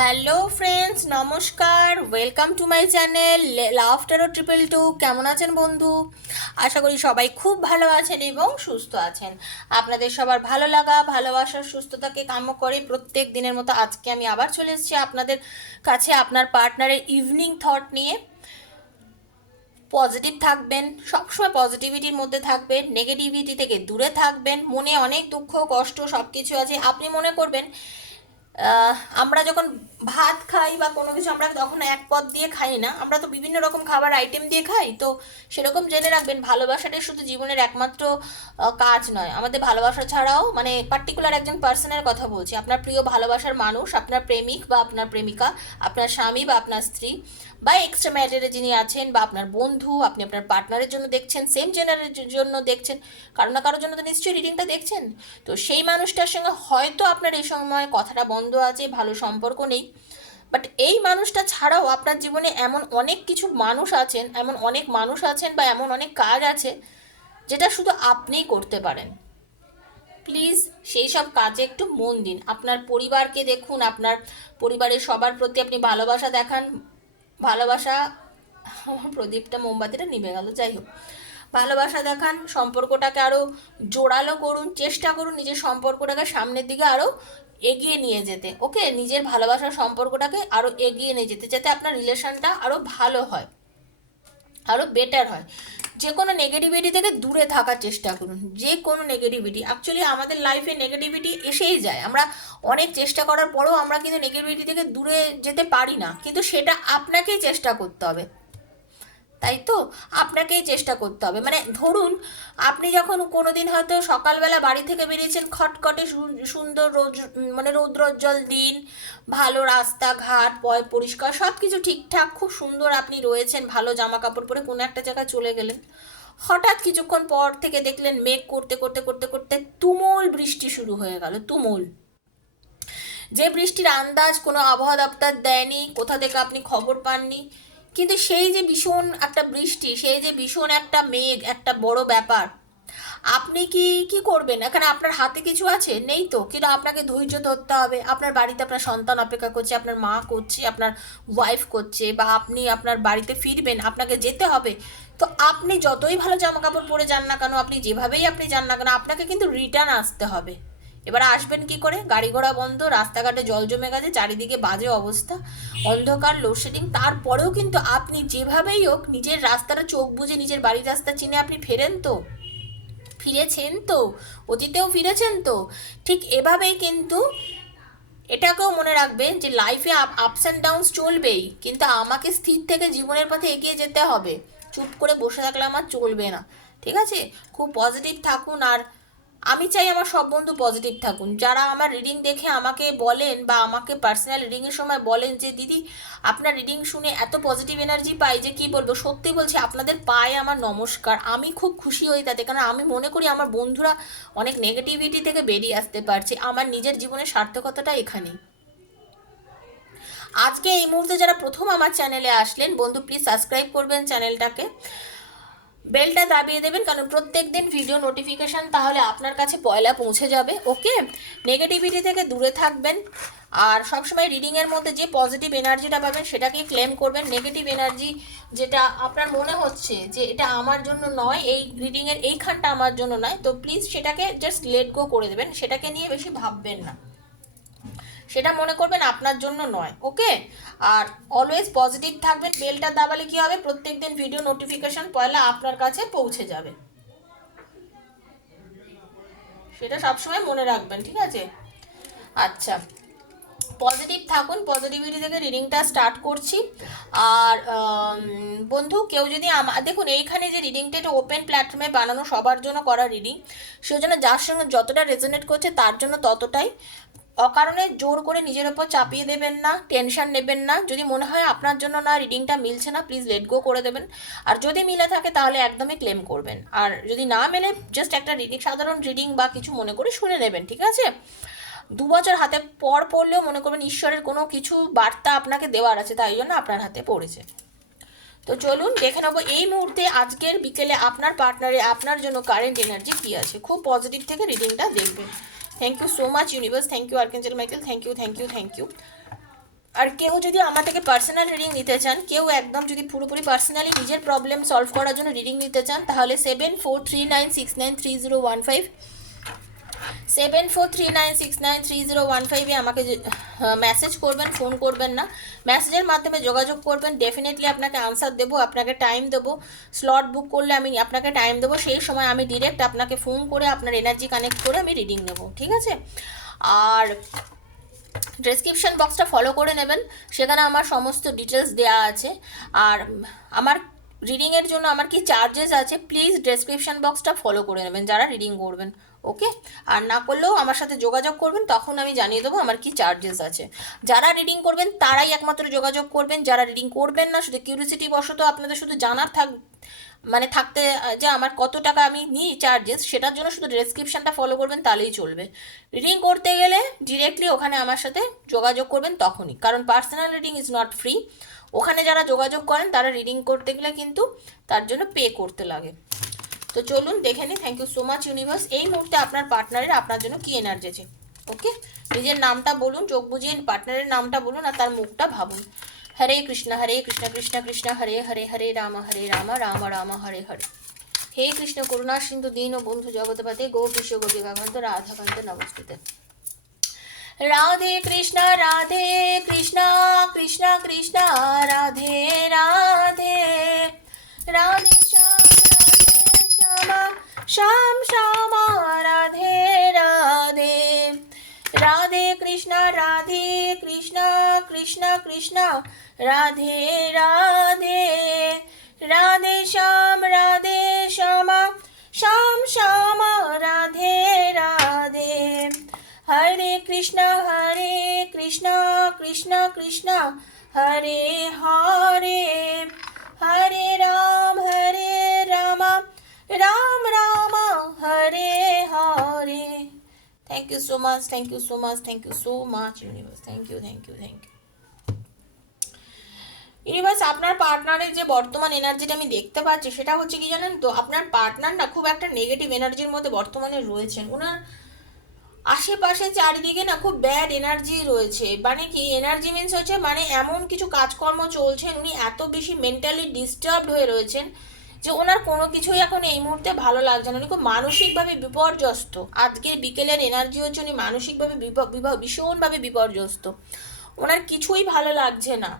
Hello friends, নমস্কার। Welcome to my channel love taro 222। কেমন আছেন বন্ধু? আশা করি সবাই খুব ভালো আছেন এবং সুস্থ আছেন। আপনাদের সবার ভালো লাগা, ভালোবাসার, সুস্থতাকে কাম্য করে প্রত্যেক দিনের মতো আজকে আমি আবার চলে এসেছি আপনাদের কাছে আপনার পার্টনারের ইভিনিং থট নিয়ে। পজিটিভ থাকবেন, সবসময় পজিটিভিটির মধ্যে থাকবেন, নেগেটিভিটি থেকে দূরে থাকবেন। মনে অনেক দুঃখ কষ্ট সব কিছু আছে। আপনি মনে করবেন আমরা যখন ভাত খাই বা কোনো কিছু আমরা তখন এক পদ দিয়ে খাই না, আমরা তো বিভিন্ন রকম খাবার আইটেম দিয়ে খাই। তো সেরকম জেনে রাখবেন, ভালোবাসাটাই শুধু জীবনের একমাত্র কাজ নয়। আমাদের ভালোবাসা ছাড়াও মানে পার্টিকুলার একজন পার্সনের কথা বলছি, আপনার প্রিয় ভালোবাসার মানুষ, আপনার প্রেমিক বা আপনার প্রেমিকা, আপনার স্বামী বা আপনার স্ত্রী, বা এক্সট্রা ম্যারিডে যিনি আছেন, বা আপনার বন্ধু, আপনি আপনার পার্টনারের জন্য দেখছেন, সেম জেনারের জন্য দেখছেন, কারো না কারোর জন্য তো নিশ্চয়ই রিডিংটা দেখছেন। তো সেই মানুষটার সঙ্গে হয়তো আপনার এই সময় কথাটা বন্ধ আছে, ভালো সম্পর্ক নেই, বাট এই মানুষটা ছাড়াও আপনার জীবনে এমন অনেক কিছু মানুষ আছেন, এমন অনেক মানুষ আছেন বা এমন অনেক কাজ আছে যেটা শুধু আপনিই করতে পারেন। প্লিজ সেই সব কাজে একটু মন দিন। আপনার পরিবারকে দেখুন, আপনার পরিবারের সবার প্রতি আপনি ভালোবাসা দেখান। ভালোবাসা, আমার প্রদীপটা মোমবাতিটা নিভে গেল, যাই হোক, ভালোবাসা দেখান, সম্পর্কটাকে আরও জোরালো করুন, চেষ্টা করুন নিজের সম্পর্কটাকে সামনের দিকে আরও এগিয়ে নিয়ে যেতে। ওকে, নিজের ভালোবাসার সম্পর্কটাকে আরও এগিয়ে নিয়ে যেতে, যাতে আপনার রিলেশনটা আরও ভালো হয়, আরও বেটার হয়। যে কোনো নেগেটিভিটি থেকে দূরে থাকার চেষ্টা করুন। যে কোনো নেগেটিভিটি, অ্যাকচুয়ালি আমাদের লাইফে নেগেটিভিটি এসেই যায়, আমরা অনেক চেষ্টা করার পরেও আমরা কিন্তু নেগেটিভিটি থেকে দূরে যেতে পারি না, কিন্তু সেটা আপনাকেই চেষ্টা করতে হবে। তাই তো, আপনাকেই চেষ্টা করতে হবে। মানে ধরুন, আপনি যখন কোনো দিন হয়তো সকালবেলা বাড়ি থেকে বেরিয়েছেন, খটখটে সুন্দর রোজ মানে রৌদ্রোজ্জ্বল দিন, ভালো রাস্তাঘাট পরিষ্কার, সব কিছু ঠিকঠাক, খুব সুন্দর আপনি রয়েছেন, ভালো জামা কাপড় পরে কোনো একটা জায়গায় চলে গেলেন। হঠাৎ কিছুক্ষণ পর থেকে দেখলেন মেঘ করতে করতে করতে করতে তুমুল বৃষ্টি শুরু হয়ে গেল, তুমুল। যে বৃষ্টির আন্দাজ কোনো আবহাওয়া দপ্তর দেয়নি, কোথা থেকে আপনি খবর পাননি, কিন্তু সেই যে ভীষণ একটা বৃষ্টি, সেই যে ভীষণ একটা মেঘ, একটা বড় ব্যাপার, আপনি কি কি করবেন? এখানে আপনার হাতে কিছু আছে? নেই তো, কিন্তু আপনাকে ধৈর্য ধরতে হবে। আপনার বাড়িতে আপনার সন্তান অপেক্ষা করছে, আপনার মা করছে, আপনার ওয়াইফ করছে, বা আপনি আপনার বাড়িতে ফিরবেন, আপনাকে যেতে হবে। তো আপনি যতই ভালো জামা কাপড় পরে যান না কেন, আপনি যেভাবেই আপনি যান না কেন, আপনাকে কিন্তু রিটার্ন আসতে হবে। এবার আসবেন কি করে? গাড়ি ঘোড়া বন্ধ, রাস্তাঘাটে জল জমে গেছে, চারিদিকে বাজে অবস্থা, অন্ধকার, লোডশেডিং, তারপরেও কিন্তু আপনি যেভাবেই হোক নিজের রাস্তাটা চোখ বুজে, নিজের বাড়ির রাস্তা চিনে আপনি ফেরেন তো, ফিরেছেন তো, অতীতেও ফিরেছেন তো। ঠিক এভাবেই কিন্তু এটাকেও মনে রাখবেন যে লাইফে আপস অ্যান্ড ডাউনস চলবেই, কিন্তু আমাকে স্থির থেকে জীবনের পথে এগিয়ে যেতে হবে। চুপ করে বসে থাকলে আমার চলবে না, ঠিক আছে? খুব পজিটিভ থাকুন। আর আমি চাই আমার সব বন্ধু পজিটিভ থাকুন। যারা আমার রিডিং দেখে আমাকে বলেন বা আমাকে পার্সোনাল রিডিংয়ের সময় বলেন যে দিদি আপনার রিডিং শুনে এত পজিটিভ এনার্জি পাই যে কি বলবো, সত্যি বলছি, আপনাদের পায়ে আমার নমস্কার। আমি খুব খুশি হই তাতে, কারণ আমি মনে করি আমার বন্ধুরা অনেক নেগেটিভিটি থেকে বেরিয়ে আসতে পারছে। আমার নিজের জীবনের সার্থকতাটা এখানেই। আজকে এই মুহূর্তে যারা প্রথম আমার চ্যানেলে আসলেন, বন্ধু প্লিজ সাবস্ক্রাইব করবেন চ্যানেলটাকে, বেলটা দাবিয়ে দেবেন, কারণ প্রত্যেক দিন ভিডিও নোটিফিকেশান তাহলে আপনার কাছে পয়লা পৌঁছে যাবে। ওকে, নেগেটিভিটি থেকে দূরে থাকবেন, আর সবসময় রিডিংয়ের মধ্যে যে পজিটিভ এনার্জিটা পাবেন সেটাকে ক্লেম করবেন। নেগেটিভ এনার্জি যেটা আপনার মনে হচ্ছে যে এটা আমার জন্য নয়, এই রিডিংয়ের এইখানটা আমার জন্য নয়, তো প্লিজ সেটাকে জাস্ট লেট গো করে দেবেন, সেটাকে নিয়ে বেশি ভাববেন না, সেটা মনে করবেন আপনার জন্য নয়। ওকে, আর অলওয়েজ পজিটিভ থাকবেন। বেলটা দাবালে কি হবে, প্রত্যেকদিন ভিডিও নোটিফিকেশন পয়লা আপনার কাছে পৌঁছে যাবে, সেটা সবসময় মনে রাখবেন, ঠিক আছে? আচ্ছা, পজিটিভ থাকুন, পজিটিভিটি থেকে রিডিংটা স্টার্ট করছি। আর বন্ধু কেউ যদি দেখুন এইখানে যে রিডিংটা, এটা ওপেন প্ল্যাটফর্মে বানানো, সবার জন্য করা রিডিং, সেই জন্য যার সঙ্গে যতটা রেজোনেট করছে তার জন্য ততটাই। অকারণে জোর করে নিজের ওপর চাপিয়ে দেবেন না, টেনশন নেবেন না। যদি মনে হয় আপনার জন্য না, রিডিংটা মিলছে না, প্লিজ লেট গো করে দেবেন। আর যদি মিলে থাকে তাহলে একদমই ক্লেম করবেন, আর যদি না মেলে জাস্ট একটা রিডিং, সাধারণ রিডিং বা কিছু মনে করে শুনে নেবেন, ঠিক আছে? 2 বছর হাতে পর পড়লেও মনে করবেন ঈশ্বরের কোনো কিছু বার্তা আপনাকে দেওয়ার আছে, তাই জন্য আপনার হাতে পড়েছে। তো চলুন দেখে নেবো এই মুহূর্তে আজকের বিকেলে আপনার পার্টনারে আপনার জন্য কারেন্ট এনার্জি কী আছে। খুব পজিটিভ থেকে রিডিংটা দেখবেন। Thank you so much universe, thank you archangel Michael, thank you thank you thank you. আর কেউ যদি আমার থেকে পার্সোনাল রিডিং নিতে চান, কেউ একদম যদি পুরোপুরি পার্সোনালি নিজের প্রবলেম সলভ করার জন্য রিডিং নিতে চান, তাহলে 7439693015 7439693015 আমাকে মেসেজ করবেন, ফোন করবেন না, মেসেজের মাধ্যমে যোগাযোগ করবেন। ডেফিনেটলি আপনাকে আনসার দেবো, আপনাকে টাইম দেবো। স্লট বুক করলে আমি আপনাকে টাইম দেবো, সেই সময় আমি ডিরেক্ট আপনাকে ফোন করে আপনার এনার্জি কানেক্ট করে আমি রিডিং নেব, ঠিক আছে? আর ডেসক্রিপশন বক্সটা ফলো করে নেবেন, সেখানে আমার সমস্ত ডিটেলস দেওয়া আছে। আর আমার রিডিংয়ের জন্য আমার কি চার্জেস আছে, প্লিজ ডেসক্রিপশন বক্সটা ফলো করে নেবেন যারা রিডিং করবেন, ওকে? আর না করলেও আমার সাথে যোগাযোগ করবেন, তখন আমি জানিয়ে দেবো আমার কি চার্জেস আছে। যারা রিডিং করবেন তারাই একমাত্র যোগাযোগ করবেন, যারা রিডিং করবেন না, শুধু কিউরিওসিটি বশত আপনাদের শুধু জানার থাকতে যে আমার কত টাকা আমি নিই চার্জেস, সেটার জন্য শুধু ডেসক্রিপশনটা ফলো করবেন, তাহলেই চলবে। রিডিং করতে গেলে ডিরেক্টলি ওখানে আমার সাথে যোগাযোগ করবেন তখনই, কারণ personal reading is not free. ওখানে যারা যোগাযোগ করেন তারা রিডিং করতে গেলে কিন্তু তার জন্য পে করতে লাগে। তো চলুন দেখে নিই। Thank you so much universe. এই মুহূর্তে আপনার পার্টনারের আপনার জন্য কি এনার্জি আছে, ওকে? নিজের নামটা বলুন, চোখ বুঝিয়ে পার্টনারের নামটা বলুন আর তার মুখটা ভাবুন। হরে কৃষ্ণ কৃষ্ণ কৃষ্ণ হরে হরে, হরে রাম রাম রাম হরে হরে। হে কৃষ্ণ করুণা সিন্ধু দীন ও বন্ধু জগৎপতে গোপীশ গোপিকাকান্ত রাধাকান্ত নমস্তুতে। Radhe Krishna Krishna Krishna Radhe Radhe, Radhe Shyam Shyam Radhe Radhe, Radhe Krishna Krishna Krishna Radhe Radhe, Radhe Shyam Shyam Shyam Radhe Radhe, Hare Krishna Krishna Krishna Hare Hare, Hare Ram Ram Ram Hare Hare. Thank you so much, thank you so much, thank you so much universe. Thank you thank you thank you universe. আপনার পার্টনারের যে বর্তমান এনার্জিটা আমি দেখতে পাচ্ছি, সেটা হচ্ছে কি জানেন তো, আপনার পার্টনার না খুব একটা নেগেটিভ এনার্জির মধ্যে বর্তমানে রয়েছেন। ওনার আশেপাশে চারিদিকে না খুব ব্যাড এনার্জি রয়েছে। মানে কি এনার্জি মিনস হচ্ছে, মানে এমন কিছু কাজকর্ম চলছেন, উনি এত বেশি মেন্টালি ডিস্টার্বড হয়ে রয়েছেন যে ওনার কোনো কিছুই এখন এই মুহূর্তে ভালো লাগছে না। উনি খুব মানসিকভাবে বিপর্যস্ত। আজকের বিকেলের এনার্জি হচ্ছে উনি মানসিকভাবে ভীষণভাবে বিপর্যস্ত। ওনার কিছুই ভালো লাগছে না,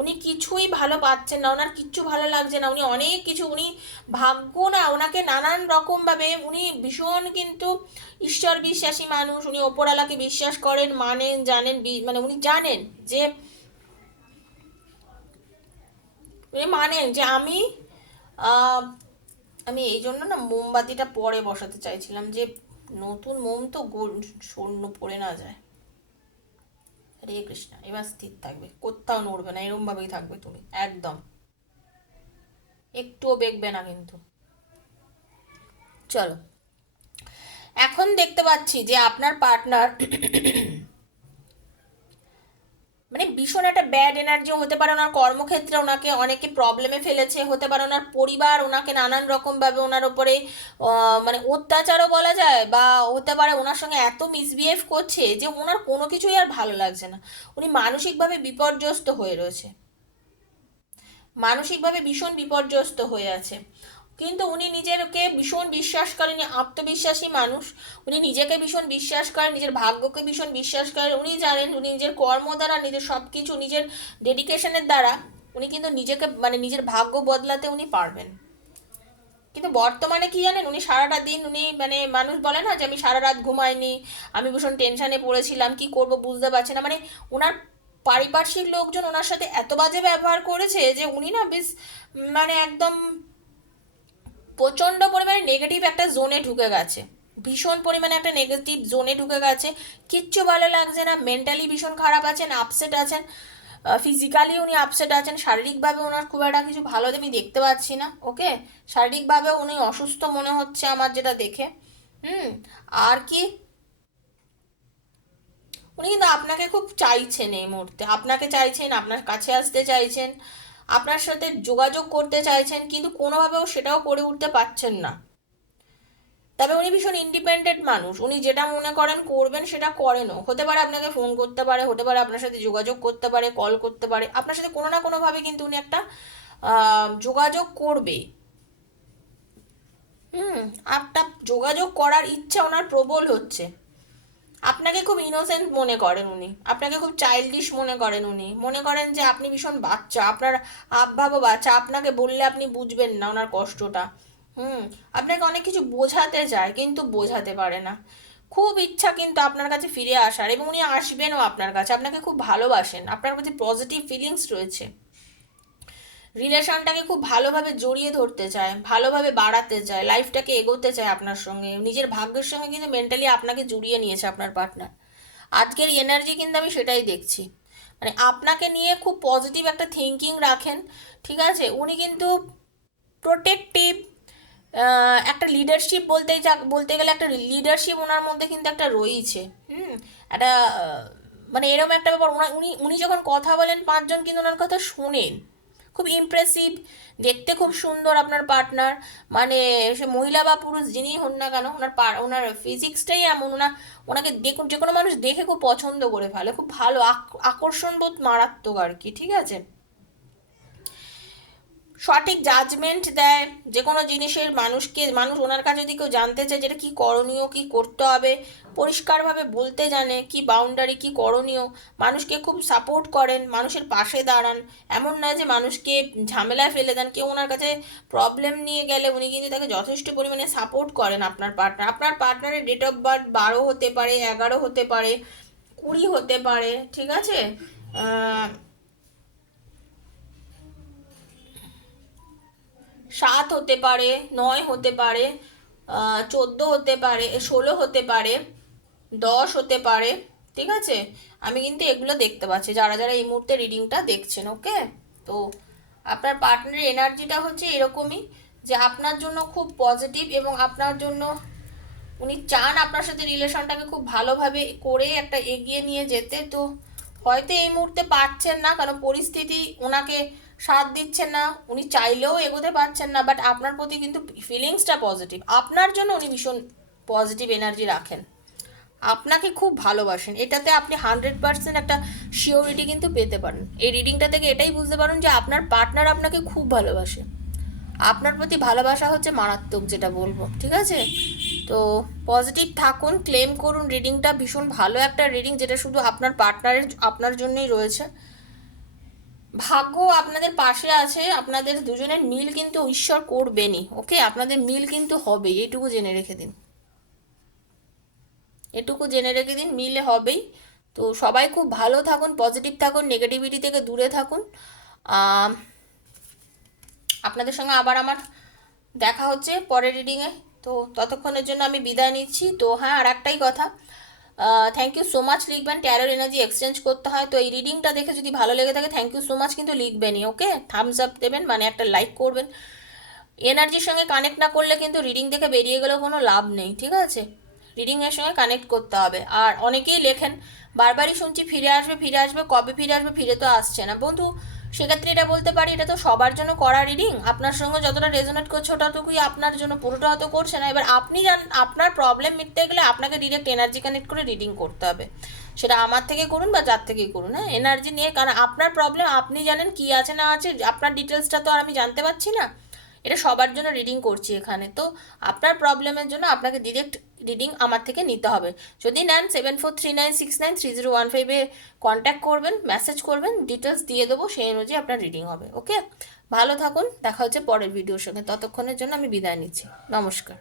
উনি কিছুই ভালো পাচ্ছেন না, ওনার কিচ্ছু ভালো লাগছে না। উনি অনেক কিছু, উনি ভাগ্য না, ওনাকে নানান রকমভাবে, উনি ভীষণ কিন্তু ঈশ্বর বিশ্বাসী মানুষ। উনি ওপরওয়ালাকে বিশ্বাস করেন, মানেন, জানেন, মানে উনি জানেন যে, উনি মানেন যে আমি এই জন্য না মোমবাতিটা পরে বসাতে চাইছিলাম, যে নতুন মোম তো শূন্য পড়ে না যায়। হরে কৃষ্ণ। এবার স্থির থাকবে, কোথাও নড়বে না, এরম ভাবেই থাকবে তুমি, একদম একটুও বেগবে না কিন্তু। চলো, এখন দেখতে পাচ্ছি যে আপনার পার্টনার মানে ভীষণ একটা ব্যাড এনার্জিও হতে পারে। ওনার কর্মক্ষেত্রে ওনাকে অনেকে প্রবলেমে ফেলেছে, হতে পারে ওনার পরিবার ওনাকে নানান রকমভাবে ওনার ওপরে মানে অত্যাচারও বলা যায়, বা হতে পারে ওনার সঙ্গে এত মিসবিহেভ করছে যে ওনার কোনো কিছুই আর ভালো লাগছে না। উনি মানসিকভাবে বিপর্যস্ত হয়ে রয়েছে, মানসিকভাবে ভীষণ বিপর্যস্ত হয়ে আছে। কিন্তু উনি নিজেকে ভীষণ বিশ্বাস করেন, আত্মবিশ্বাসী মানুষ। উনি নিজেকে ভীষণ বিশ্বাস করেন, নিজের ভাগ্যকে ভীষণ বিশ্বাস করেন। উনি জানেন উনি নিজের কর্ম দ্বারা, নিজের সব কিছু, নিজের ডেডিকেশনের দ্বারা উনি কিন্তু নিজেকে মানে নিজের ভাগ্য বদলাতে উনি পারবেন। কিন্তু বর্তমানে কি জানেন, উনি সারাটা দিন, উনি মানে মানুষ বলে না যে আমি সারা রাত ঘুমাইনি, আমি ভীষণ টেনশনে পড়েছিলাম, কি করব বুঝতে পারছি না। মানে ওনার পারিপার্শ্বিক লোকজন ওনার সাথে এত বাজে ব্যবহার করেছে যে উনি না বেশ মানে একদম প্রচণ্ড পরিমাণে নেগেটিভ একটা জোনে ঢুকে গেছে, ভীষণ পরিমাণে একটা নেগেটিভ জোনে ঢুকে গেছে। কিচ্ছু ভালো লাগছে না, মেন্টালি ভীষণ খারাপ আছেন, আপসেট আছেন, ফিজিক্যালি উনি আপসেট আছেন। শারীরিকভাবে ওনার খুব একটা কিছু ভালো আমি দেখতে পাচ্ছি না, ওকে? শারীরিকভাবে উনি অসুস্থ মনে হচ্ছে আমার যেটা দেখে। আর কি, উনি কিন্তু আপনাকে খুব চাইছেন এই মুহূর্তে, আপনাকে চাইছেন, আপনার কাছে আসতে চাইছেন, আপনার সাথে যোগাযোগ করতে চাইছেন, কিন্তু কোনোভাবেও সেটাও করে উঠতে পারছেন না। তবে উনি ভীষণ ইন্ডিপেন্ডেন্ট মানুষ, উনি যেটা মনে করেন করবেন সেটা করেনও। হতে পারে আপনাকে ফোন করতে পারে, হতে পারে আপনার সাথে যোগাযোগ করতে পারে, কল করতে পারে, আপনার সাথে কোনো না কোনোভাবে কিন্তু উনি একটা যোগাযোগ করবে। হুম। একটা যোগাযোগ করার ইচ্ছা ওনার প্রবল হচ্ছে। আপনাকে খুব ইনোসেন্ট মনে করেন উনি, আপনাকে খুব চাইল্ডিশ মনে করেন উনি, মনে করেন যে আপনি ভীষণ বাচ্চা, আপনার আবভাবও বাচ্চা, আপনাকে বললে আপনি বুঝবেন না ওনার কষ্টটা। হুম। আপনাকে অনেক কিছু বোঝাতে চায় কিন্তু বোঝাতে পারে না। খুব ইচ্ছা কিন্তু আপনার কাছে ফিরে আসার, এবং উনি আসবেনও আপনার কাছে, আপনাকে খুব ভালোবাসেন, আপনার প্রতি পজিটিভ ফিলিংস রয়েছে। রিলেশনটাকে খুব ভালোভাবে জড়িয়ে ধরতে চায়, ভালোভাবে বাড়াতে চায়, লাইফটাকে এগোতে চায় আপনার সঙ্গে, নিজের ভাগ্যের সঙ্গে কিন্তু মেন্টালি আপনাকে জুড়িয়ে নিয়েছে আপনার পার্টনার। আজকের এনার্জি কিন্তু আমি সেটাই দেখছি, মানে আপনাকে নিয়ে খুব পজিটিভ একটা থিঙ্কিং রাখেন। ঠিক আছে, উনি কিন্তু প্রোটেক্টিভ, একটা লিডারশিপ বলতে গেলে একটা লিডারশিপ ওনার মধ্যে কিন্তু একটা রয়েছে। হুম। একটা মানে এরকম একটা ব্যাপার, উনি উনি যখন কথা বলেন পাঁচজন কিন্তু ওনার কথা শোনেন। খুব ইমপ্রেসিভ, দেখতে খুব সুন্দর আপনার পার্টনার, মানে সে মহিলা বা পুরুষ যিনিই হন না কেন, ওনার ফিজিক্সটাই এমন, ওনাকে দেখুন যে কোনো মানুষ দেখে খুব পছন্দ করে ফেলে, খুব ভালো আকর্ষণ বোধ মারাত্মক আর কি। ঠিক আছে, সঠিক জাজমেন্ট দেয় যে কোনো জিনিসের, মানুষ ওনার কাছে যদি কেউ জানতে চায় যেটা কি করণীয়, কি করতে হবে, পরিষ্কারভাবে বলতে জানে, কি বাউন্ডারি, কি করণীয়, মানুষকে খুব সাপোর্ট করেন, মানুষের পাশে দাঁড়ান। এমন নয় যে মানুষকে ঝামেলায় ফেলে দেন, কেউ ওনার কাছে প্রবলেম নিয়ে গেলে উনি কিন্তু তাকে যথেষ্ট পরিমাণে সাপোর্ট করেন। আপনার পার্টনারের ডেট অফ বার্থ 12 হতে পারে, 11 হতে পারে, 20 হতে পারে। ঠিক আছে, 7 হতে পারে, 9 হতে পারে, 14 হতে পারে, 16 হতে পারে, 10 হতে পারে। ঠিক আছে, আমি কিন্তু এগুলো দেখতে পাচ্ছি যারা যারা এই মুহূর্তে রিডিংটা দেখছেন। ওকে, তো আপনার পার্টনারের এনার্জিটা হচ্ছে এরকমই, যে আপনার জন্য খুব পজিটিভ, এবং আপনার জন্য উনি চান আপনার সাথে রিলেশনটাকে খুব ভালোভাবে করে একটা এগিয়ে নিয়ে যেতে। তো হয়তো এই মুহূর্তে পারছেন না, কারণ পরিস্থিতি ওনাকে সাথ দিচ্ছে না, উনি চাইলেও এগোতে পারছেন না, বাট আপনার প্রতি কিন্তু ফিলিংসটা পজিটিভ, আপনার জন্য উনি ভীষণ পজিটিভ এনার্জি রাখেন, আপনাকে খুব ভালোবাসেন। এটাতে আপনি 100% একটা শিওরিটি কিন্তু পেতে পারেন। এই রিডিংটা থেকে এটাই বুঝতে পারেন যে আপনার পার্টনার আপনাকে খুব ভালোবাসে, আপনার প্রতি ভালোবাসা হচ্ছে মারাত্মক, যেটা বলবো। ঠিক আছে, তো পজিটিভ থাকুন, ক্লেম করুন, রিডিংটা ভীষণ ভালো একটা রিডিং, যেটা শুধু আপনার জন্যই রয়েছে। ভাগ্য আপনাদের পাশে আছে, আপনাদের দুজনের মিল কিন্তু ঈশ্বর করবেনই। ওকে, আপনাদের মিল কিন্তু হবে, এইটুকু জেনে রেখে দিন, এটুকু জেনে রেখে দিন, মিল হবেই। তো সবাই খুব ভালো থাকুন, পজিটিভ থাকুন, নেগেটিভিটি থেকে দূরে থাকুন। আপনাদের সঙ্গে আবার আমার দেখা হচ্ছে পরের রিডিংয়ে। তো ততক্ষণের জন্য আমি বিদায় নিচ্ছি। তো হ্যাঁ, আর একটাই কথা, থ্যাংক ইউ সো মাচ লিখবেন, ট্যারোর এনার্জি এক্সচেঞ্জ করতে হয়। তো এই রিডিংটা দেখে যদি ভালো লেগে থাকে, থ্যাংক ইউ সো মাচ কিন্তু লিখবেনই। ওকে, থামস আপ দেবেন, মানে একটা লাইক করবেন। এনার্জির সঙ্গে কানেক্ট না করলে কিন্তু রিডিং দেখে বেরিয়ে গেলেও কোনো লাভ নেই। ঠিক আছে, রিডিংয়ের সঙ্গে কানেক্ট করতে হবে। আর অনেকেই লেখেন, বারবারই শুনছি ফিরে আসবে ফিরে আসবে, কবে ফিরে আসবে, ফিরে তো আসছে না। বন্ধু, সেক্ষেত্রে এটা বলতে পারি, এটা তো সবার জন্য করা রিডিং, আপনার সঙ্গে যতটা রেজোনেট করছে ওটাটুকুই আপনার জন্য, পুরোটা হয়তো করছে না। এবার আপনি আপনার প্রবলেম মিটতে গেলে আপনাকে ডিরেক্ট এনার্জি কানেক্ট করে রিডিং করতে হবে, সেটা আমার থেকে করুন বা যার থেকেই করুন। হ্যাঁ, এনার্জি নিয়ে, কারণ আপনার প্রবলেম আপনি জানেন কি আছে না আছে, আপনার ডিটেলসটা তো আর আমি জানতে পারছি না। এটা সবার জন্য রিডিং করছি এখানে, তো আপনার প্রবলেমের জন্য আপনাকে ডিরেক্ট রিডিং আমার থেকে নিতে হবে। যদি নেন 7439693015-এ কন্ট্যাক্ট করবেন, মেসেজ করবেন, ডিটেলস দিয়ে দেবো, সেই অনুযায়ী আপনার রিডিং হবে। ওকে, ভালো থাকুন, দেখা হচ্ছে পরের ভিডিওর সঙ্গে, ততক্ষণের জন্য আমি বিদায় নিচ্ছি। নমস্কার।